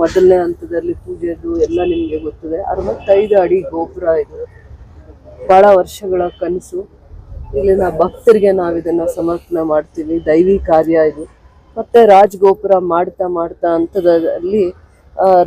ಮೊದಲನೇ ಹಂತದಲ್ಲಿ ಪೂಜೆದು ಎಲ್ಲ ನಿಮಗೆ ಗೊತ್ತಿದೆ. 65 ಅಡಿ ಗೋಪುರ ಇದು. ಬಹಳ ವರ್ಷಗಳ ಕನಸು. ಇಲ್ಲಿನ ಭಕ್ತರಿಗೆ ನಾವು ಇದನ್ನ ಸಮರ್ಪಣೆ ಮಾಡ್ತೀವಿ. ದೈವಿ ಕಾರ್ಯ ಇದು. ಮತ್ತೆ ರಾಜಗೋಪುರ ಮಾಡ್ತಾ ಹಂತದಲ್ಲಿ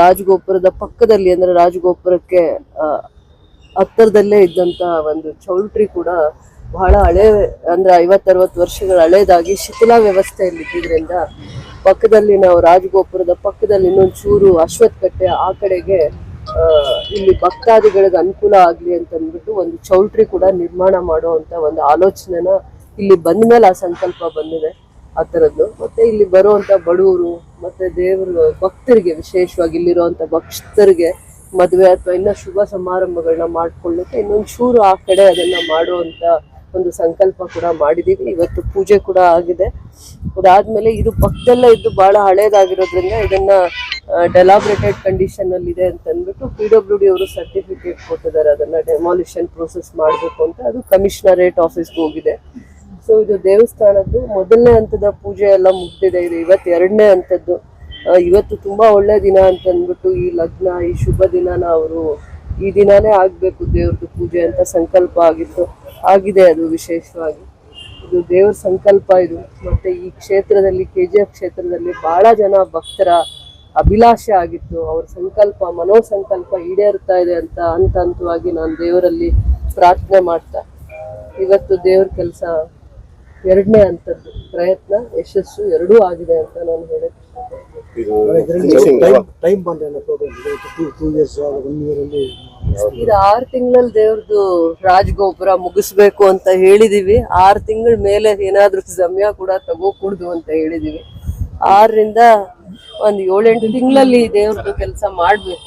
ರಾಜಗೋಪುರದ ಪಕ್ಕದಲ್ಲಿ ಅಂದ್ರೆ ರಾಜಗೋಪುರಕ್ಕೆ ಹತ್ತಿರದಲ್ಲೇ ಇದ್ದಂತ ಒಂದು ಚೌಲ್ಟ್ರಿ ಕೂಡ ಬಹಳ ಹಳೆ ಅಂದ್ರೆ 50-60 ವರ್ಷಗಳ ಹಳೇದಾಗಿ ಶಿಥಿಲ ವ್ಯವಸ್ಥೆಯಲ್ಲಿ ಇದ್ದಿದ್ರಿಂದ ಪಕ್ಕದಲ್ಲಿ ನಾವು ರಾಜಗೋಪುರದ ಪಕ್ಕದಲ್ಲಿ ಇನ್ನೊಂದು ಚೂರು ಅಶ್ವತ್ಥಕಟ್ಟೆ ಆ ಕಡೆಗೆ ಇಲ್ಲಿ ಭಕ್ತಾದಿಗಳಿಗೆ ಅನುಕೂಲ ಆಗ್ಲಿ ಅಂತ ಅಂದ್ಬಿಟ್ಟು ಒಂದು ಚೌಲ್ಟ್ರಿ ಕೂಡ ನಿರ್ಮಾಣ ಮಾಡುವಂತ ಒಂದು ಆಲೋಚನೆನ ಇಲ್ಲಿ ಬಂದ ಮೇಲೆ ಆ ಸಂಕಲ್ಪ ಬಂದಿದೆ ಆ ಥರದ್ದು. ಮತ್ತೆ ಇಲ್ಲಿ ಬರುವಂತ ಬಡವರು ಮತ್ತೆ ದೇವರು ಭಕ್ತರಿಗೆ, ವಿಶೇಷವಾಗಿ ಇಲ್ಲಿರುವಂತ ಭಕ್ತರಿಗೆ ಮದುವೆ ಅಥವಾ ಇನ್ನ ಶುಭ ಸಮಾರಂಭಗಳನ್ನ ಮಾಡ್ಕೊಳ್ಳಿಕ್ಕೆ ಇನ್ನೊಂದು ಚೂರು ಆ ಕಡೆ ಅದನ್ನ ಮಾಡುವಂತ ಒಂದು ಸಂಕಲ್ಪ ಕೂಡ ಮಾಡಿದೀವಿ. ಇವತ್ತು ಪೂಜೆ ಕೂಡ ಆಗಿದೆ. ಅದಾದ್ಮೇಲೆ ಇದು ಪಕ್ಕದಲ್ಲ ಇದ್ದು ಬಹಳ ಹಳೇದಾಗಿರೋದ್ರಿಂದ ಇದನ್ನ ಡೆಲಾಬ್ರೇಟೆಡ್ ಕಂಡೀಷನ್ ಅಲ್ಲಿ ಇದೆ ಅಂತ ಅಂದ್ಬಿಟ್ಟು PWD ಅವರು ಸರ್ಟಿಫಿಕೇಟ್ ಕೊಟ್ಟಿದ್ದಾರೆ. ಅದನ್ನ ಡೆಮಾಲಿಷನ್ ಪ್ರೋಸೆಸ್ ಮಾಡಬೇಕು ಅಂತ. ಅದು ಕಮಿಷನರೇಟ್ ಆಫೀಸ್ಗೆ ಹೋಗಿದೆ. ಸೊ ಇದು ದೇವಸ್ಥಾನದ್ದು ಮೊದಲನೇ ಹಂತದ ಪೂಜೆ ಎಲ್ಲ ಮುಗ್ದಿದೆ. ಇದು ಇವತ್ತು 2ನೇ ಹಂತದ್ದು. ಇವತ್ತು ತುಂಬಾ ಒಳ್ಳೆ ದಿನ ಅಂತ ಅಂದ್ಬಿಟ್ಟು ಈ ಲಗ್ನ, ಈ ಶುಭ ದಿನನ ಅವರು ಈ ದಿನಾನೇ ಆಗ್ಬೇಕು ದೇವ್ರದ್ದು ಪೂಜೆ ಅಂತ ಸಂಕಲ್ಪ ಆಗಿದೆ. ಅದು ವಿಶೇಷವಾಗಿ ಇದು ದೇವ್ರ ಸಂಕಲ್ಪ ಇದು. ಮತ್ತೆ ಈ ಕ್ಷೇತ್ರದಲ್ಲಿ KGF ಕ್ಷೇತ್ರದಲ್ಲಿ ಬಹಳ ಜನ ಭಕ್ತರ ಅಭಿಲಾಷೆ ಆಗಿತ್ತು. ಅವ್ರ ಸಂಕಲ್ಪ, ಮನೋಸಂಕಲ್ಪ ಈಡೇರ್ತಾ ಇದೆ ಅಂತ ಹಂತವಾಗಿ ನಾನು ದೇವರಲ್ಲಿ ಪ್ರಾರ್ಥನೆ ಮಾಡ್ತಾ ಇವತ್ತು ದೇವ್ರ ಕೆಲಸ 2ನೇ ಹಂತದ್ದು ಪ್ರಯತ್ನ ಯಶಸ್ಸು ಎರಡೂ ಆಗಿದೆ ಅಂತ ನಾನು ಹೇಳಕ್ಕೆ ಇದು 6 ತಿಂಗಳಲ್ಲಿ ದೇವ್ರದ್ದು ರಾಜಗೋಪುರ ಮುಗಿಸ್ಬೇಕು ಅಂತ ಹೇಳಿದೀವಿ. 6 ತಿಂಗಳ ಮೇಲೆ ಏನಾದ್ರೂ ಸಮಯ ಕೂಡ ತಗೋಕೂಡ್ದು ಅಂತ ಹೇಳಿದೀವಿ. 6ರಿಂದ ಒಂದು 7-8 ತಿಂಗಳಲ್ಲಿ ದೇವ್ರದ್ದು ಕೆಲಸ ಮಾಡ್ಬೇಕು.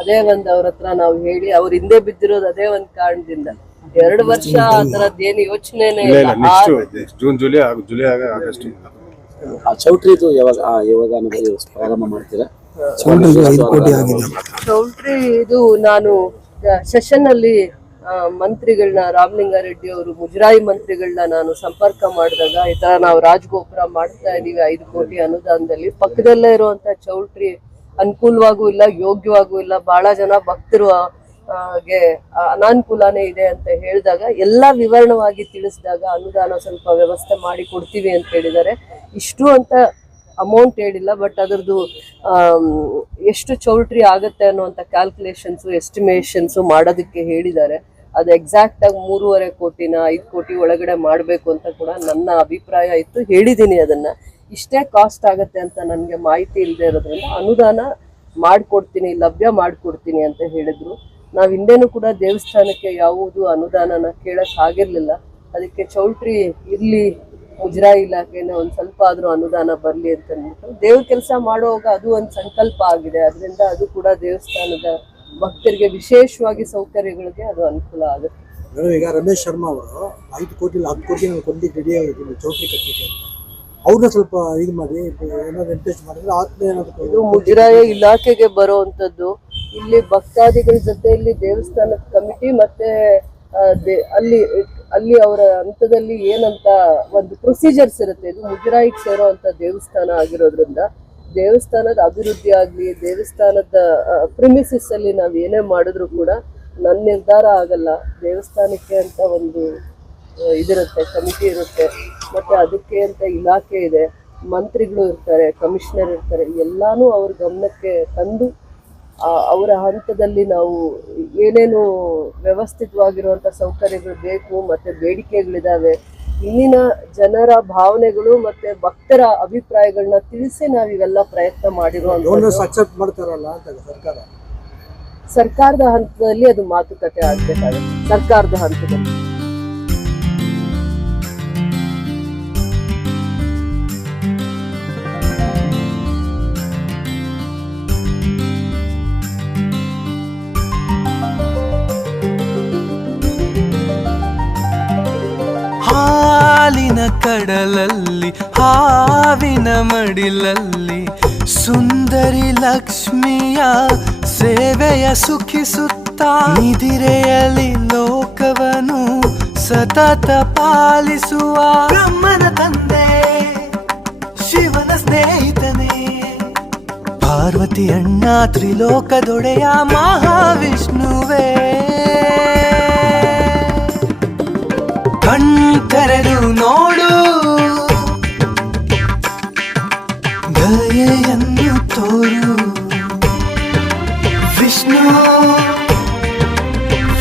ಅದೇ ಒಂದು ಅವ್ರ ಹತ್ರ ನಾವು ಹೇಳಿ ಅವ್ರ ಹಿಂದೆ ಬಿದ್ದಿರೋದು ಅದೇ ಒಂದು ಕಾರಣದಿಂದ. 2 ವರ್ಷ ಆ ತರದ್ ಏನು ಯೋಚನೆನೇ ಜೂನ್ ಜುಲೈ ಆಗಸ್ಟ್ ಚೌಟ್ರಿದು ಯಾವಾಗ ಪ್ರಾರಂಭ ಮಾಡ್ತೀರಾ? ಚೌಲ್ಟ್ರಿ ಇದು ನಾನು ಸೆಷನ್ ಅಲ್ಲಿ ಮಂತ್ರಿಗಳನ್ನ, ರಾಮಲಿಂಗಾರೆಡ್ಡಿ ಅವರು ಮುಜರಾಯಿ ಮಂತ್ರಿಗಳನ್ನ ನಾನು ಸಂಪರ್ಕ ಮಾಡಿದಾಗ ಈ ತರ ನಾವು ರಾಜಗೋಪುರ ಮಾಡ್ತಾ ಇದೀವಿ 5 ಕೋಟಿ ಅನುದಾನದಲ್ಲಿ, ಪಕ್ಕದಲ್ಲೇ ಇರುವಂತ ಚೌಲ್ಟ್ರಿ ಅನುಕೂಲವಾಗೂ ಇಲ್ಲ, ಯೋಗ್ಯವಾಗೂ ಇಲ್ಲ, ಬಹಳ ಜನ ಭಕ್ತರು ಗೆ ಅನಾನುಕೂಲನೇ ಇದೆ ಅಂತ ಹೇಳಿದಾಗ ಎಲ್ಲ ವಿವರಣವಾಗಿ ತಿಳಿಸಿದಾಗ ಅನುದಾನ ಸ್ವಲ್ಪ ವ್ಯವಸ್ಥೆ ಮಾಡಿ ಕೊಡ್ತೀವಿ ಅಂತ ಹೇಳಿದ್ದಾರೆ. ಇಷ್ಟು ಅಂತ ಅಮೌಂಟ್ ಹೇಳಿಲ್ಲ, ಬಟ್ ಅದರದ್ದು ಎಷ್ಟು ಚೌಲ್ಟ್ರಿ ಆಗುತ್ತೆ ಅನ್ನುವಂಥ ಕ್ಯಾಲ್ಕುಲೇಷನ್ಸು, ಎಸ್ಟಿಮೇಷನ್ಸು ಮಾಡೋದಕ್ಕೆ ಹೇಳಿದ್ದಾರೆ. ಅದು ಎಕ್ಸಾಕ್ಟ್ ಆಗಿ 3.5 ಕೋಟಿನ 5 ಕೋಟಿ ಒಳಗಡೆ ಮಾಡಬೇಕು ಅಂತ ಕೂಡ ನನ್ನ ಅಭಿಪ್ರಾಯ ಇತ್ತು. ಹೇಳಿದ್ದೀನಿ ಅದನ್ನ. ಇಷ್ಟೇ ಕಾಸ್ಟ್ ಆಗುತ್ತೆ ಅಂತ ನನಗೆ ಮಾಹಿತಿ ಇಲ್ಲದೆ ಇರೋದ್ರಿಂದ ಅನುದಾನ ಮಾಡಿಕೊಡ್ತೀನಿ, ಲಭ್ಯ ಮಾಡಿಕೊಡ್ತೀನಿ ಅಂತ ಹೇಳಿದ್ರು. ನಾವು ಹಿಂದೆನೂ ಕೂಡ ದೇವಸ್ಥಾನಕ್ಕೆ ಯಾವುದು ಅನುದಾನನ ಕೇಳಕ್ ಆಗಿರ್ಲಿಲ್ಲ. ಅದಕ್ಕೆ ಚೌಲ್ಟ್ರಿ ಇರ್ಲಿ, ಮುಜರಾಯಿ ಇಲಾಖೆನ ಒಂದು ಸ್ವಲ್ಪ ಆದ್ರೂ ಅನುದಾನ ಬರ್ಲಿ ಅಂತ ಅಂದ್ಬಿಟ್ಟು ದೇವ್ರ ಕೆಲಸ ಮಾಡುವಾಗ ಅದು ಒಂದು ಸಂಕಲ್ಪ ಆಗಿದೆ. ಅದರಿಂದ ಅದು ಕೂಡ ದೇವಸ್ಥಾನದ ಭಕ್ತರಿಗೆ ವಿಶೇಷವಾಗಿ ಸೌಕರ್ಯಗಳಿಗೆ ಅದು ಅನುಕೂಲ ಆಗುತ್ತೆ. ಈಗ ರಮೇಶ್ ಶರ್ಮಾ ಅವರು 5 ಕೋಟಿ 10 ಕೋಟಿ ಕೊಡ್ಲಿಕ್ಕೆ ರೆಡಿ ಆಗಿದ್ದೀನಿ ಚೌಟ್ರಿ ಕಟ್ಟಲಿಕ್ಕೆ ಅಂತ. ಅವ್ರನ್ನ ಸ್ವಲ್ಪ ಇದು ಮಾಡಿ ಏನಾದ್ರು ಇಂಟ್ರೆಸ್ಟ್ ಮಾಡಿದ್ರೆ ಆತ್ಮ ಇದು ಮುಜರಾಯಿ ಇಲಾಖೆಗೆ ಬರುವಂತದ್ದು. ಇಲ್ಲಿ ಭಕ್ತಾದಿಗಳ ಜೊತೆಯಲ್ಲಿ ದೇವಸ್ಥಾನದ ಕಮಿಟಿ ಮತ್ತೆ ಅಲ್ಲಿ ಅವರ ಹಂತದಲ್ಲಿ ಏನಂತ ಒಂದು ಪ್ರೊಸೀಜರ್ಸ್ ಇರುತ್ತೆ. ಇದು ಮುಜರಾಯಿಗೆ ಸೇರೋವಂಥ ದೇವಸ್ಥಾನ ಆಗಿರೋದ್ರಿಂದ ದೇವಸ್ಥಾನದ ಅಭಿವೃದ್ಧಿ ಆಗಲಿ, ದೇವಸ್ಥಾನದ ಪ್ರಿಮಿಸಿಸ್ ಅಲ್ಲಿ ನಾವು ಏನೇ ಮಾಡಿದ್ರು ಕೂಡ ನನ್ನ ನಿರ್ಧಾರ ಆಗಲ್ಲ. ದೇವಸ್ಥಾನಕ್ಕೆ ಅಂತ ಒಂದು ಇದಿರುತ್ತೆ, ಕಮಿಟಿ ಇರುತ್ತೆ, ಮತ್ತೆ ಅದಕ್ಕೆ ಅಂತ ಇಲಾಖೆ ಇದೆ, ಮಂತ್ರಿಗಳು ಇರ್ತಾರೆ, ಕಮಿಷನರ್ ಇರ್ತಾರೆ. ಎಲ್ಲಾನು ಅವ್ರ ಗಮನಕ್ಕೆ ತಂದು ಅವರ ಹಂತದಲ್ಲಿ ನಾವು ಏನೇನು ವ್ಯವಸ್ಥಿತವಾಗಿರುವಂಥ ಸೌಕರ್ಯಗಳು ಬೇಕು ಮತ್ತೆ ಬೇಡಿಕೆಗಳಿದಾವೆ, ಇಲ್ಲಿನ ಜನರ ಭಾವನೆಗಳು ಮತ್ತೆ ಭಕ್ತರ ಅಭಿಪ್ರಾಯಗಳನ್ನ ತಿಳಿಸಿ ನಾವಿವೆಲ್ಲ ಪ್ರಯತ್ನ ಮಾಡಿರುವಂತ ಸರ್ಕಾರದ ಹಂತದಲ್ಲಿ ಅದು ಮಾತುಕತೆ ಆಗ್ಬೇಕಾಗುತ್ತೆ. ಸರ್ಕಾರದ ಹಂತದಲ್ಲಿ ಹಾಲಿನ ಕಡಲಲ್ಲಿ ಹಾವಿನ ಮಡಿಲಲ್ಲಿ ಸುಂದರಿ ಲಕ್ಷ್ಮಿಯ ಸೇವೆಯ ಸುಖಿಸುತ್ತಾ ನಿದಿರೆಯಲ್ಲಿ ಲೋಕವನು ಸತತ ಪಾಲಿಸುವ ಬ್ರಹ್ಮನ ತಂದೆ ಶಿವನ ಸ್ನೇಹಿತನೇ ಪಾರ್ವತಿ ಅಣ್ಣ ತ್ರಿಲೋಕದೊಡೆಯ ಮಹಾವಿಷ್ಣುವೇ ಕಣ್ತೆರೆದು ನೋಡು ದಯೆಯನ್ನು ತೋರು ವಿಷ್ಣು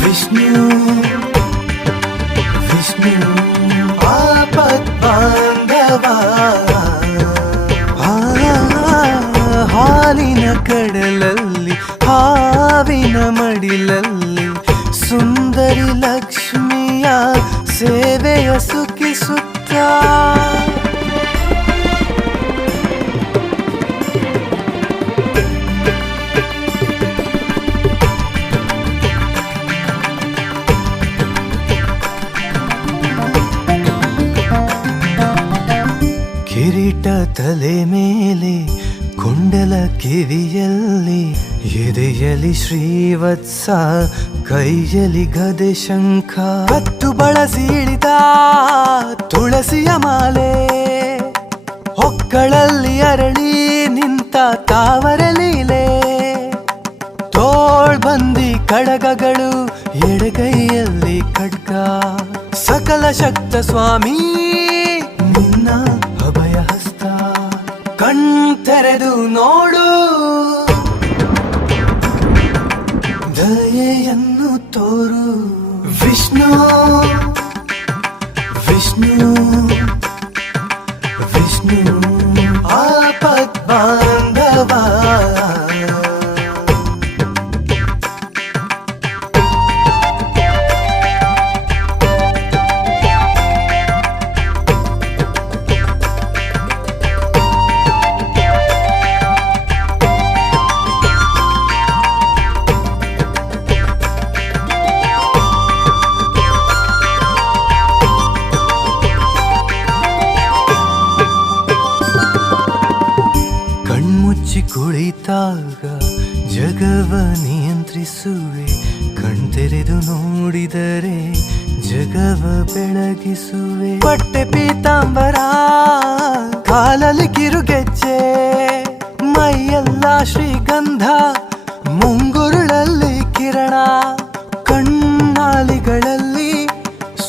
ವಿಷ್ಣು ವಿಷ್ಣು ಆಪತ್ ಬಾಂಧವ ಹಾಲಿನ ಕಡಲಲ್ಲಿ ಹಾವಿನ ಮಡಿಲಲ್ಲಿ ಸುಂದರಿ ಲಕ್ಷ್ಮಿಯ ಸೇವೆಯ ಸುಖಿಸುತ್ತ ಕಿರೀಟ ತಲೆ ಮೇಲೆ ಕುಂಡಲ ಕಿವಿಯಲ್ಲಿ ಎದೆಯಲಿ ಶ್ರೀವತ್ಸ ಕೈಯಲ್ಲಿ ಗದೆ ಶಂಖ ಕತ್ತು ಬಳಸಿ ಇಳಿದ ತುಳಸಿಯ ಮಾಲೆ ಹೊಕ್ಕಳಲ್ಲಿ ಅರಳಿ ನಿಂತ ತಾವರ ಲೀಲೆ ತೋಳ್ಬಂದಿ ಕಡಗಗಳು ಎಡಗೈಯಲ್ಲಿ ಖಡ್ಗ ಸಕಲ ಶಕ್ತ ಸ್ವಾಮಿ ನಿನ್ನ ಅಭಯ ಹಸ್ತ ಕಣ್ತೆರೆದು ನೋಡು ದಯೆಯನ್ನು ತೋರು ವಿಷ್ಣು ವಿಷ್ಣು ವಿಷ್ಣು ಆಪತ್ ಬಾಂಧವ ಕಣ್ಮುಚ್ಚಿ ಕುಳಿತಾಗ ಜಗವ ನಿಯಂತ್ರಿಸುವೆ ಕಣ್ತೆರೆದು ನೋಡಿದರೆ ಜಗವ ಬೆಳಗಿಸುವೆ ಬಟ್ಟೆ ಪೀತಾಂಬರ ಕಾಲಲ್ಲಿ ಕಿರುಗೆಜ್ಜೆ ಮೈಯೆಲ್ಲ ಶ್ರೀಗಂಧ ಮುಂಗುರುಳಲ್ಲಿ ಕಿರಣ ಕಣ್ಣಾಲಿಗಳಲ್ಲಿ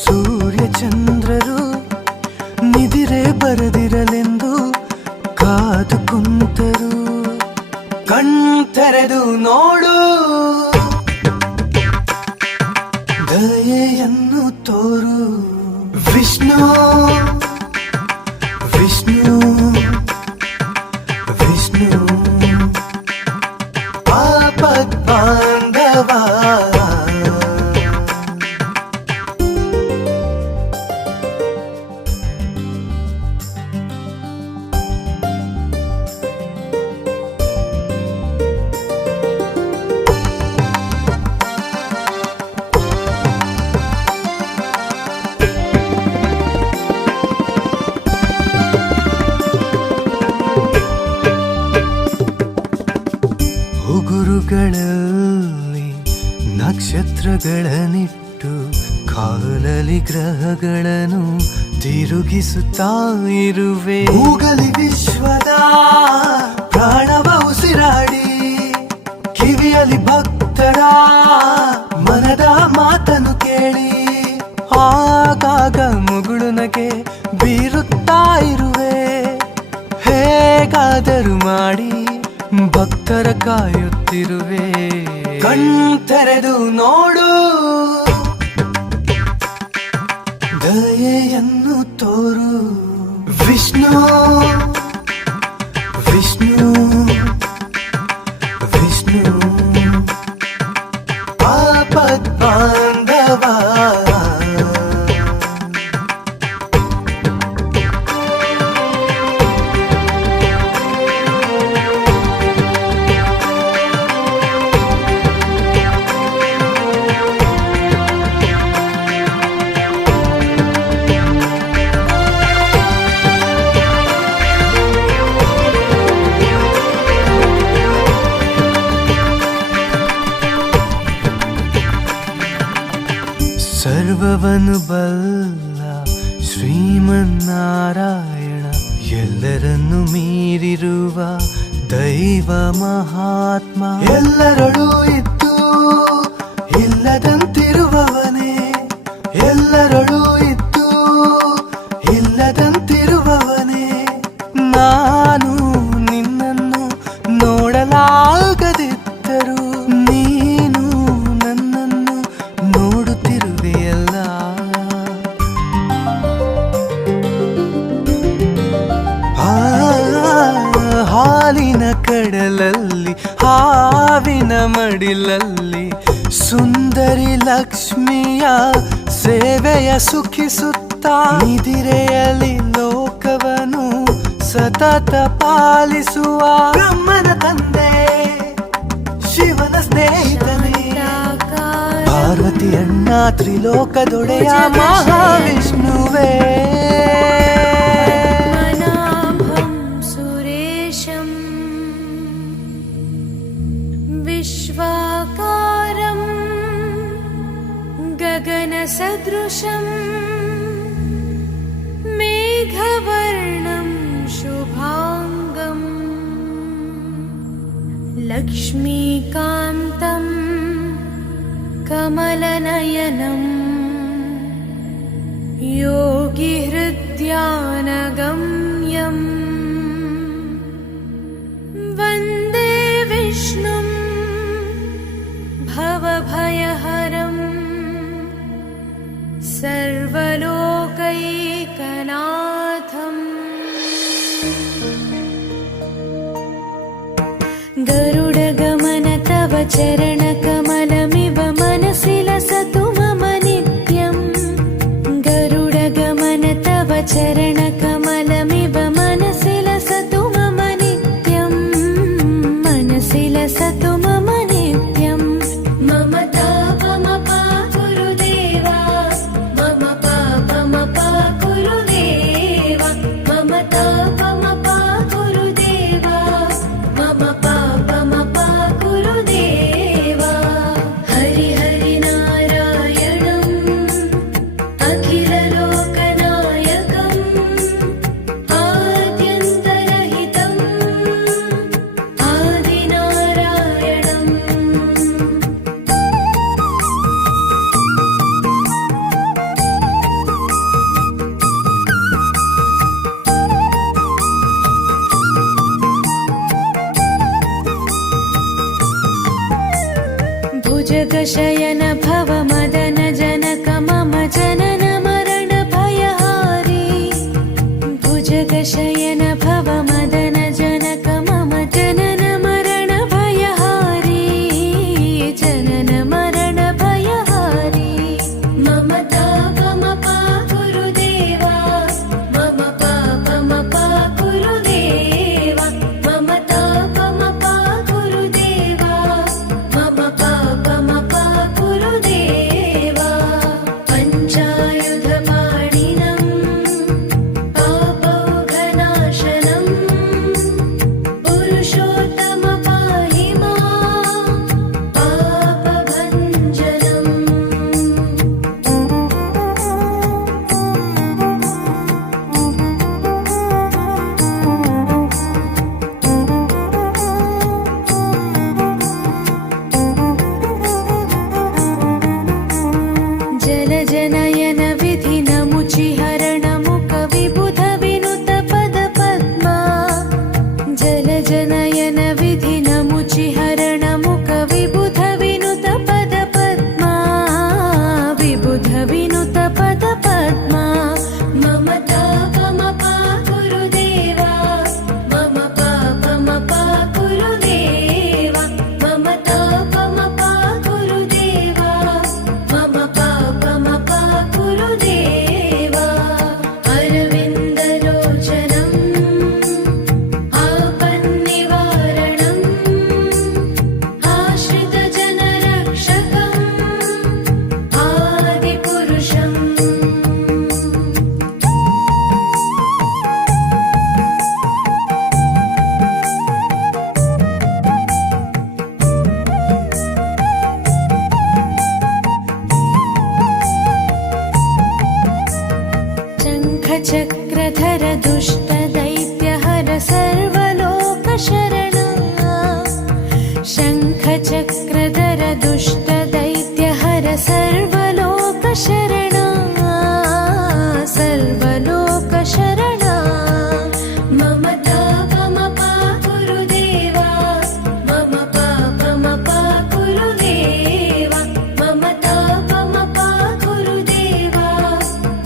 ಸೂರ್ಯ ಚಂದ್ರರು ನಿದಿರೆ ಬರದಿರಲೆಂದು ಕಾದು ಕುಂತರು ಕಣ್ತೆರೆದು ನೋಡು ದಯೆಯನ್ನು ತೋರು ವಿಷ್ಣು ವಿಷ್ಣು ವಿಷ್ಣು ಆಪತ್ ಬಾಂಧವ ಉಗುರುಗಳಲ್ಲಿ ನಕ್ಷತ್ರಗಳನ್ನಿಟ್ಟು ಕಾಲಲ್ಲಿ ಗ್ರಹಗಳನ್ನು ತಿರುಗಿಸುತ್ತಾ ಇರುವೆ ಹೂಗಲಿ ವಿಶ್ವದ ಪ್ರಾಣವ ಉಸಿರಾಡಿ ಕಿವಿಯಲ್ಲಿ ಭಕ್ತರ ಮನದ ಮಾತನ್ನು ಕೇಳಿ ಆಗಾಗ ಮುಗುಳುನಗೆ ಬೀರುತ್ತಾ ಇರುವೆ ಹೇಗಾದರೂ ಮಾಡಿ ಭಕ್ತರ ಕಾಯುತ್ತಿರುವೆ ಕಣ್ತೆರೆದು ನೋಡು ದಯೆಯನ್ನು ತೋರು ವಿಷ್ಣು ವಿಷ್ಣು ವಿಷ್ಣು ಆಪತ್ ಬಾಂಧವ ಸರ್ವವನ್ನು ಬಲ್ಲ ಶ್ರೀಮನ್ನಾರಾಯಣ ಎಲ್ಲರನ್ನು ಮೀರಿರುವ ದೈವ ಮಹಾತ್ಮ ಎಲ್ಲರೊಳು ಇದ್ದು ಇಲ್ಲದಂತಿರುವವನೇ, ಎಲ್ಲರೊಳು ಇದ್ದು ಇಲ್ಲದಂತಿರುವವನೇ. ನಾನು ನಿನ್ನನ್ನು ನೋಡಲಾಗದಿದ್ದರೂ ನೀನು ನನ್ನನ್ನು ನೋಡುತ್ತಿರುವೆಯಲ್ಲ. ಹಾಲಿನ ಕಡಲಲ್ಲಿ ಹಾವಿನ ಮಡಿಲಲ್ಲಿ ಸುಂದರಿ ಲಕ್ಷ್ಮಿಯ ಸೇವೆಯ ಸುಖಿಸುತ್ತಾ ನಿದಿರೆಯಲ್ಲಿ ಲೋಕವನು ಸತತ ಪಾಲಿಸುವ ಬ್ರಹ್ಮನ ತಂದೆ ಶಿವನ ಸ್ನೇಹಿತನೇ, ಪಾರ್ವತಿ ಅಣ್ಣ ತ್ರಿಲೋಕದೊಡೆಯ ಮಹಾವಿಷ್ಣುವೇ. विश्वाकारं गगनसदृशं मेघवर्णं शुभांगं लक्ष्मीकान्तं कमलनयनं योगिहृद्यानगम्यं वन्दे विष्णुं भवभयहरं सर्वलोकैकनाथम्. गरुडगमन तव चरणकमलमिव मनसि लसतु मम नित्यम्. गरुडगमन तव चरणकमलमिव मनसि लसतु मम नित्यम्. मनसि लसतु मम नित्यम्. मम तापमपा गुरुदेवा, मम पापमपा गुरुदेवा, मम तापमपा गुरुदेवा, मम पापमपा गुरुदेवा. हरि हरि नारायणम् अखिललोकनायकम् आद्यन्तरहितम् आदिनारायणम्. भुजगशयन भव मदन जनक मम जनन मरण भयहारी. भुजगशयन भव मदन जनक मम जनन मरण भयहारी. जनन मरण भयहारी. मम तापमपा गुरुदेवा, मम पापमपा गुरुदेवा, मम तापमपा गुरुदेवा, मम पापमपा गुरुदेवा. शङ्खचक्रधर दुष्टदैत्यहर सर्वलोकशरणा सर्वलोकशरणा मम तापमपा गुरुदेवा मम पापमपा गुरुदेवा मम तापमपा गुरुदेवा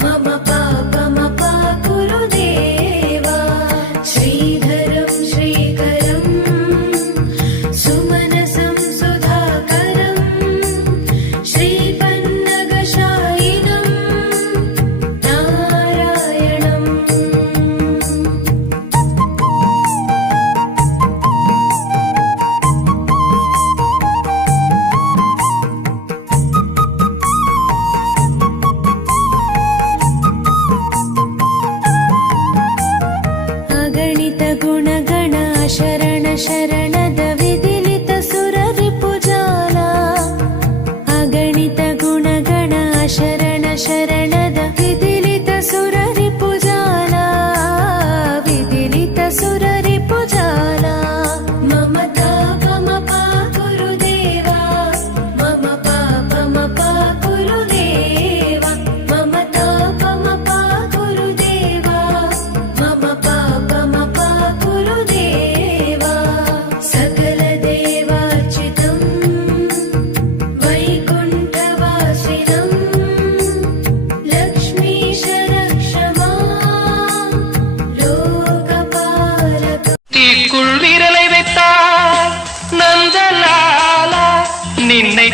मम पापमपा गुरुदेवा श्रीधरं श्रीकरं सुमनसं सुधाकरं श्रीपन्नगशायिनं नारायणम् अगणित गुणगण शरण शरणद विदिलित सुररिपुजाला अगणित गुणगण शरण शरणद विदिलित सुररिपुजाला विदिलित सुररिपुजाला मम तापमपा गुरुदेवा मम पापमपा गुरुदेवा मम तापमपा गुरुदेवा मम पापमपा गुरुदेवा सकलदेवार्चितं वैकुण्ठवासिनं लक्ष्मीश रक्ष मां लोकपालक தீக்குள் விரலை வைத்தார் நந்தலாலா நின்னை